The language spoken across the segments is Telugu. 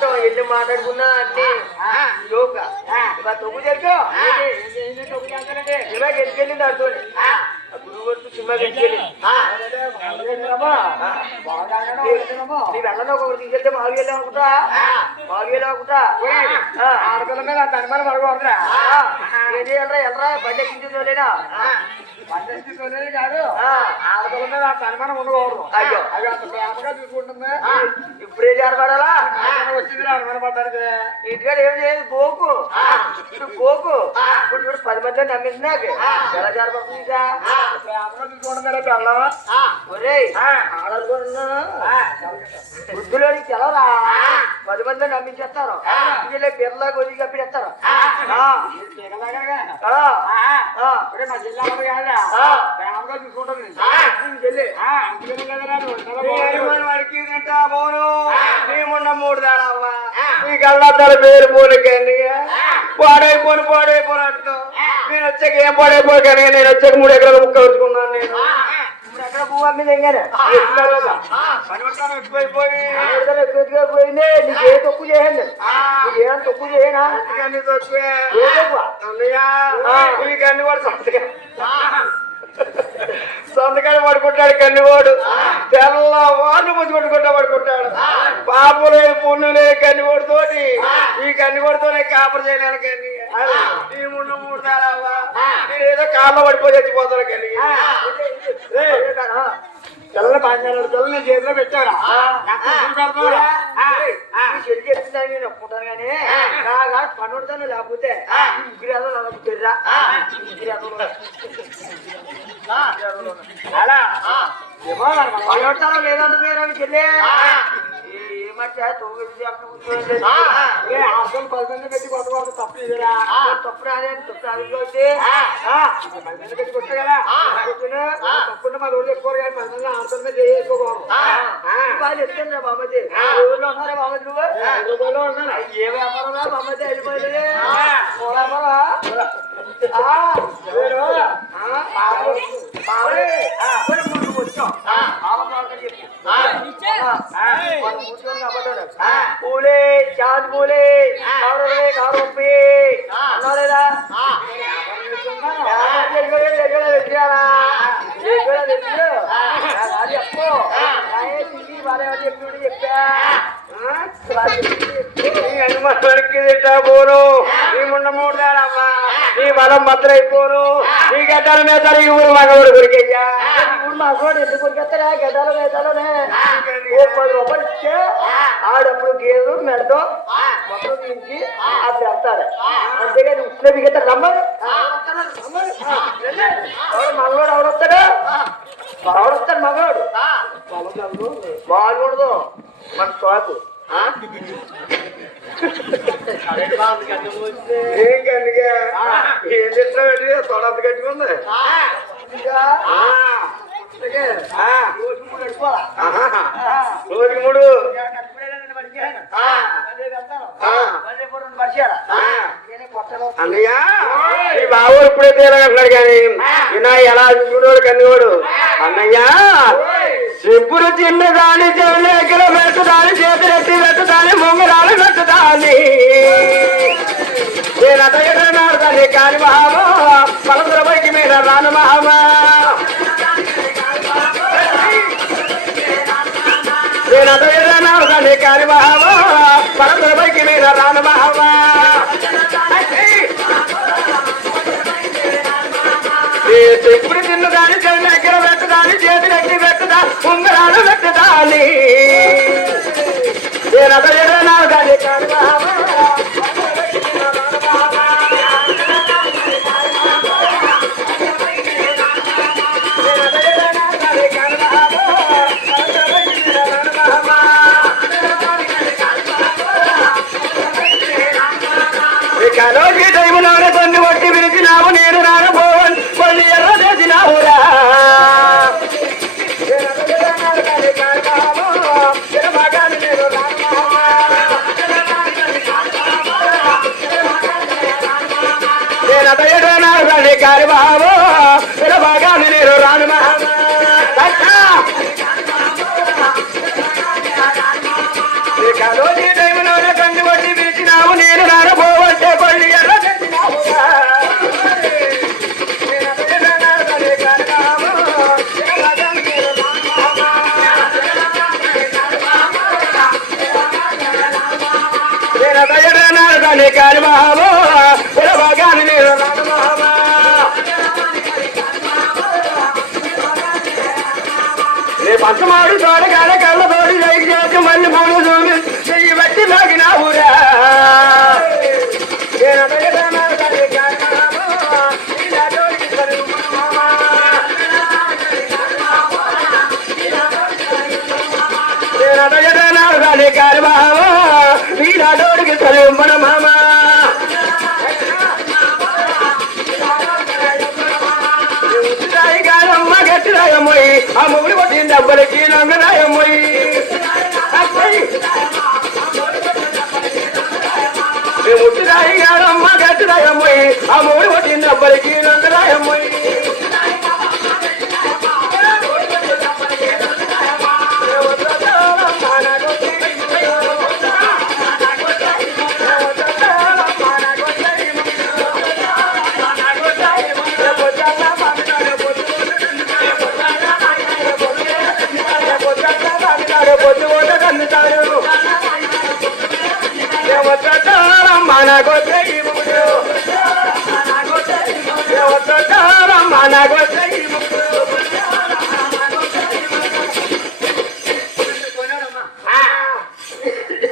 చెప్తాం ఎన్ని మాట్లాడుకున్నా అన్ని తొక్కు చెప్తా సినిమాకి ఎత్తుకెళ్ళింది అర్థం గురువు వరకు సినిమాకి ఎత్తుకెళ్ళి నీ వెళ్ళను ఒకరు తీసుకెళ్తే మాకు వెళ్ళామనుకుంటా ఆడపిల్ల మీద అంత అనుమానం పడకూడదురా ఏం చేయాలరా వెళ్ళరా బడ్జెట్ ఇంటిలేనా కాదు ఆడపిల్ల మీద అంత అనుమానం ఉండకూడదు అయ్యో అవి అంత ప్రేమగా చూసుకుంటుంది ఇప్పుడే జారపడాలా వచ్చింది అనుమానం పడ్డానికి ఇంటికాడ ఏం చేయదు పోకు ఇప్పుడు చూడు 10 మంది నమ్మింది నాకు ఎలా జారపడుతుంది ప్రేమగా చూసుకోవడం కదా పెళ్ళవా ఒరే ఆడనుకున్నా వృద్ధులోని తెలవరా 10 మంది నమ్మించేస్తారు వీళ్ళ పిల్లల కొద్ది కప్పిస్తారు నా జిల్లా కాదా ప్రేమగా చూసుకుంటుంది వాడికి పోను మేమున్న 3 దాడవ్వా ఈ కళ్ళద్దాల పేరు పోలికండి పాడైపోను అంటాం నేను వచ్చాక ఏం పాడైపోను కానీ నేను వచ్చాక 3 ఎకరాలు ముక్క వచ్చుకున్నాను నేను 3 ఎకరాల పువ్వు అమ్మింది ఎంగానే పోయింది నీకే తక్కువ చేయండి నీకేం తక్కువ చేయనా కన్ని వాడు సంతకాలు పడుకుంటాడు కన్నివాడు తెల్లవాళ్ళు ముందు పడుకుంటాడు పాపం లేదు పుణ్యం లేదు కన్నివాడు తోటి ఈ కన్నివాడితోనే కాపర్ చేయలేను కన్ని ఈ 3 దారావా నేను ఏదో కాళ్ళలో పడిపోయి చచ్చిపోతాను కన్ని తెల్లని పాంచాలు తెల్లని చేతిలో పెట్టారా చెడికి ఎత్తుందని నేను ఒప్పుకుంటాను కానీ కాగా పనుడుతాను లేకపోతే ఉగ్గిరేదరా అలా పనుడతానో లేదంటే చెల్లే ఏమంటే 9 అర్థం 10 మంది పెట్టి కొట్టకూడదు తప్పు తప్పు రాలేదు తప్పు రాదు పెట్టి కొట్టే కదా తప్పుంటే మా రోజులు ఎక్కువ కానీ 10 మంది ఆడతామే చేసుకోకూడదు వాళ్ళు ఎత్తండి బామ్మది ఊళ్ళో ఉన్నారా బామ్మది నువ్వు ఊళ్ళో ఉన్నాను ఏ వ్యాపారం బామ్మది అయిపోయింది పూలే చాంద్ పూలే కారుపి అన్నారా చెప్పా పోను నీ ముండ 3 దాడమ్మా నీ బలం భద్రైపోను నీ గడ్డల మేతాలు ఈ ఊరు మగవాడు కొరికయ్యా ఊరు మగవాడు ఎందుకు కొరికేస్తారా గడ్డల మేతాలోనే 10 రూపాయలు ఇస్తే ఆడప్పుడు గేరు మెడతో మొత్తం తీసి అది వెళ్తారు అంతేగాని ఉష్ణ బిగత రమ్మని మగవాడు ఎవడొస్తాడు మగవాడు బాగుండదు మన షాపు ఏం కన్నిగా ఏం తెచ్చినా పెట్టి తొడంత కట్టుకుంది రోజుకి 3 అన్నయ్య ఈ బాబు ఎప్పుడైతే అంటున్నాడు కానీ వినా ఎలా చూడోడు కన్నోడు అన్నయ్య చెప్పులు చిన్నదాని చెవులేకలు పెట్టదాని చేతులెత్తి పెట్టదాని ముంగరాలు పెట్టదాని నేను అతను కాని మహామా పలసర బైకి మీద రాను మహామా నేను అతను కాని మహామా పలసర బైకి మీద రాను మహామా చెప్పుడు తిన్నదాని చెవులెక్కల పెట్టదాని చేతులెత్తి పెట్టదా ఉంగరాలు పెట్టదాని నేను అతను కాని మహామా రోజు టైము నాన్న కొన్ని కొట్టి పిలిచినావు నేను రానబోవన్ కొన్ని ఎర్ర చేసినావురా నేను అతను కాని బాబు బాగాని నేను రాను రోజు టైము నాన్న రాని కాని మహామా పిలవగాని నేను రాను మహామా నీ పచ్చమాడు తోడగానే కళ్ళ తోడి రైకి చేసి మళ్ళీ మూడు చూపి చెయ్యి బట్టి నాగినావురా నేను అడగదానాడు కాని మహామా ఇలా తోడికి సరి మహామా నేను అడగదానాడు కాని మహామా ఇలా తోడికి సరి మన మామా రాయమ్మోయి ఆ మొగుడు కొట్టిన డబ్బలకి నన్ను రాయమ్మోయి ముట్టి రాయి గారమ్మ గట్టి రాయమ్మోయి ఆ మొగుడు కొట్టిన డబ్బలకి నన్ను రాయమ్మోయి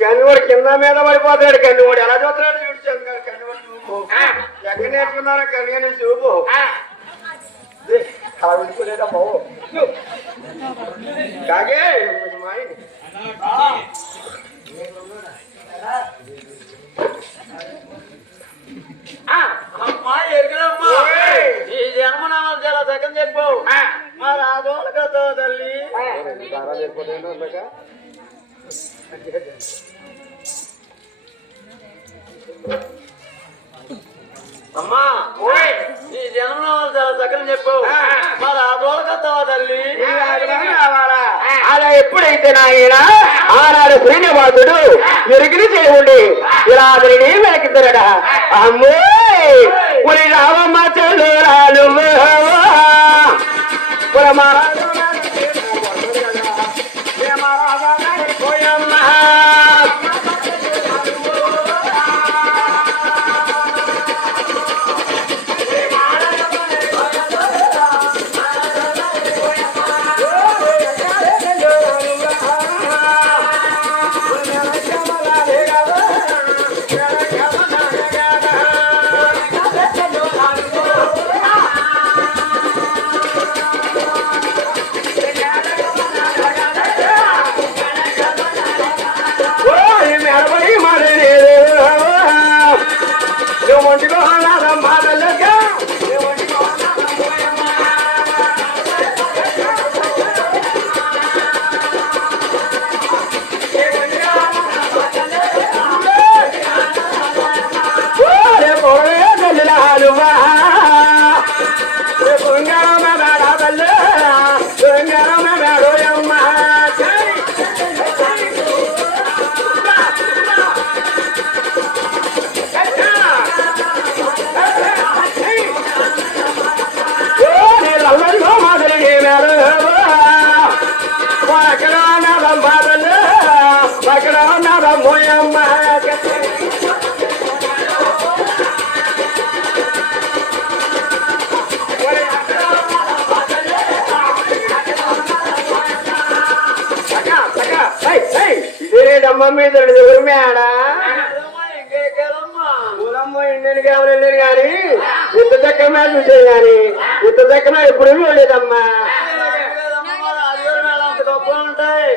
కన్నువాడు కింద మీద పడిపోతాడు కన్నువాడు ఎలా చూస్తున్నాడు చూడు కన్నువాడు ఎక్కడ నేర్చుకున్నారా కన్ను చూపు అలా విడిపోలేదా బాబు కాగే అమ్మా ఎరుగమ్మా ఈ జన్మనామాలు చాలా చక్కని చెప్పు మా రాజోళ్ళ కదా తల్లి అమ్మా ఈ జన్మనామాలు చాలా చక్కని చెప్పు మా రాజోళ్ళ కదా తల్లి అలా ఎప్పుడైతే నాయన ఆనాడు శ్రీనివాసుడు ఎరిగిని చేయండి ఇలా అతని వెనకిద్దరట అమ్మో ఉరి రావమ్మ చెల్లు ఇదేడమ్మ మీద ఎవరు మేడా ఇండియన్ క్యామెరా వెళ్ళారు కానీ ఉత్త చక్కర మీద చూసేది కానీ ఉత్త చక్కర ఎప్పుడు వెళ్ళలేదమ్మా గొప్ప ఉంటాయి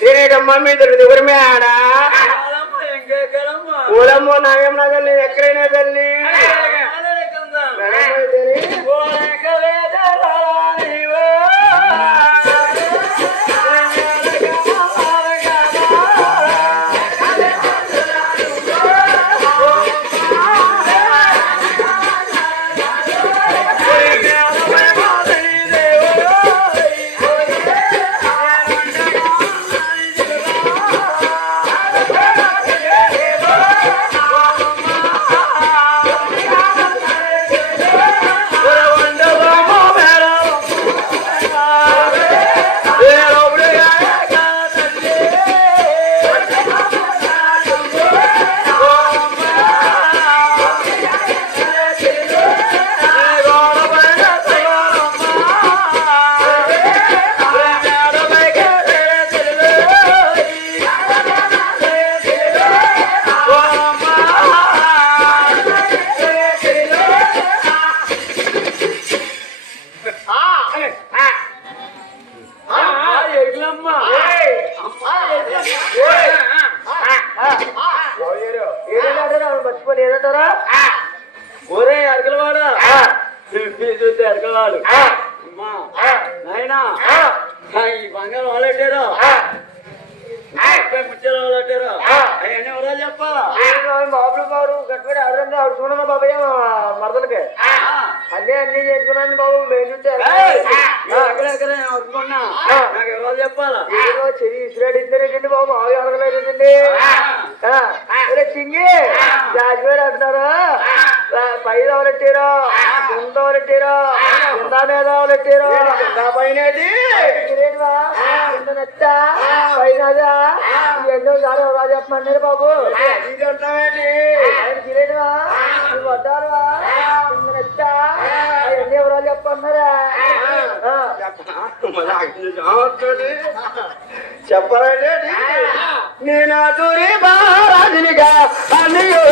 తినేటమ్మా మీద ఉరిమేడా ఊరమ్మో నాగం నా తల్లి ఎక్కడైనా తల్లి మర్చిపోయి ఏదంటారా ఒరే అరకలవాడు చూస్తే అరకలవాడు నాయనా ఈ బంగారం వాళ్ళట్టారు ముచ్చారు వాళ్ళట్టారు అవన్నీ ఎవరో చెప్పాలా బాబులు బాబు గట్టుబడి అదరండి ఆవిడ చూడన్నా బాబయ్య మరదలకి అన్నీ చేసుకున్నాను బాబు ఎక్కడెక్కడ అనుకున్నా నాకు ఎవరో చెప్పాలా చెవి ఇసురాడు ఇద్దరేంటండి బాబు బాగా అడగలేదండి చింగి జాజిపేడు అంటున్నారు పైన ఎవరెట్టారు కింద ఎవరెట్టారు కింద మీద ఎవరెట్టారు పైన నచ్చ పైన ఎన్నో సార్లు ఎవరా చెప్పమన్నారు బాబు గిరేడువా నువ్వు వడ్డారువా కింద నచ్చ అవన్నీ ఎవరా చెప్పమన్నారా చెప్పాలండి నేను దూరి బారాజునిగా అన్నయ్యో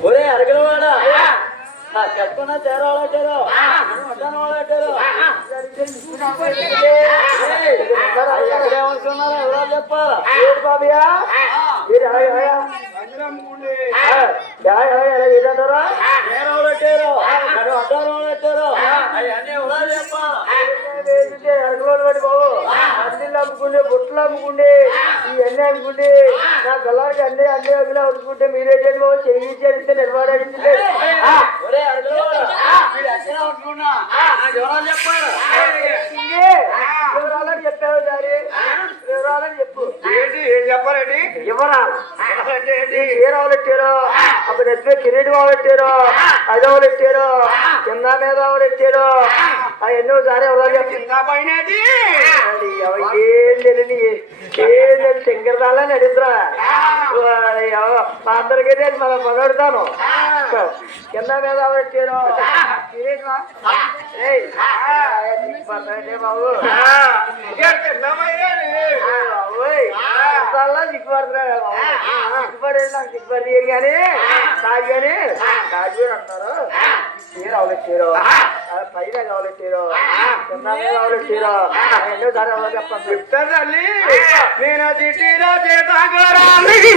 ఒరే అరగలవాడా కట్టుకున్నా చేరవాళ్ళారు ఏమనుకున్నారా ఎవరో చెప్పాలా బాబయ్యా ఏదంటారా చేరవాళ్ళారు అడ్డారు అవన్నీ ఎవరో చెప్పాలా అరగలోడు పడి బాబు అన్నిళ్ళు అమ్ముకుంటే బుట్టలు అమ్ముకుంటే ఈ అన్నీ అమ్ముకుంటే నా గల్లానికి అన్నీ అగ్గులు అమ్ముకుంటే మీరేంటండి బాబు చెయ్యి చేస్తే నిర్మాణించండి వివరాలని చెప్పావు దారి వివరాలని చెప్పు ఏంటి ఏం చెప్పాలండి వివరాలు చీరావులు ఎట్టారు అప్పుడు ఎత్తువే కిరీటి వాళ్ళు ఎట్టారు అదవులు ఎట్టారు కింద మీద వాళ్ళు ఎట్టారు ఎన్నోసారి ఎవరో ఇంకా పోయినది ఏం లేదు శంకరదాలా నడిద్రా అందరికైతే మనం మొదలుతాను కింద మీద వచ్చారు బాబు సిగ్గుపడుతున్నాడు సిగ్గుపడేది నాకు సిగ్గుపడి కానీ తాగాని తాగి అంటారు చీర అవలెచ్చారు పైన కావలెచ్చారు కింద మీద కావలెచ్చారు ఎన్నోసారి ఎవరో చెప్పండి చెప్తా తల్లి నేను చిట్టిలో చేతాగరానికి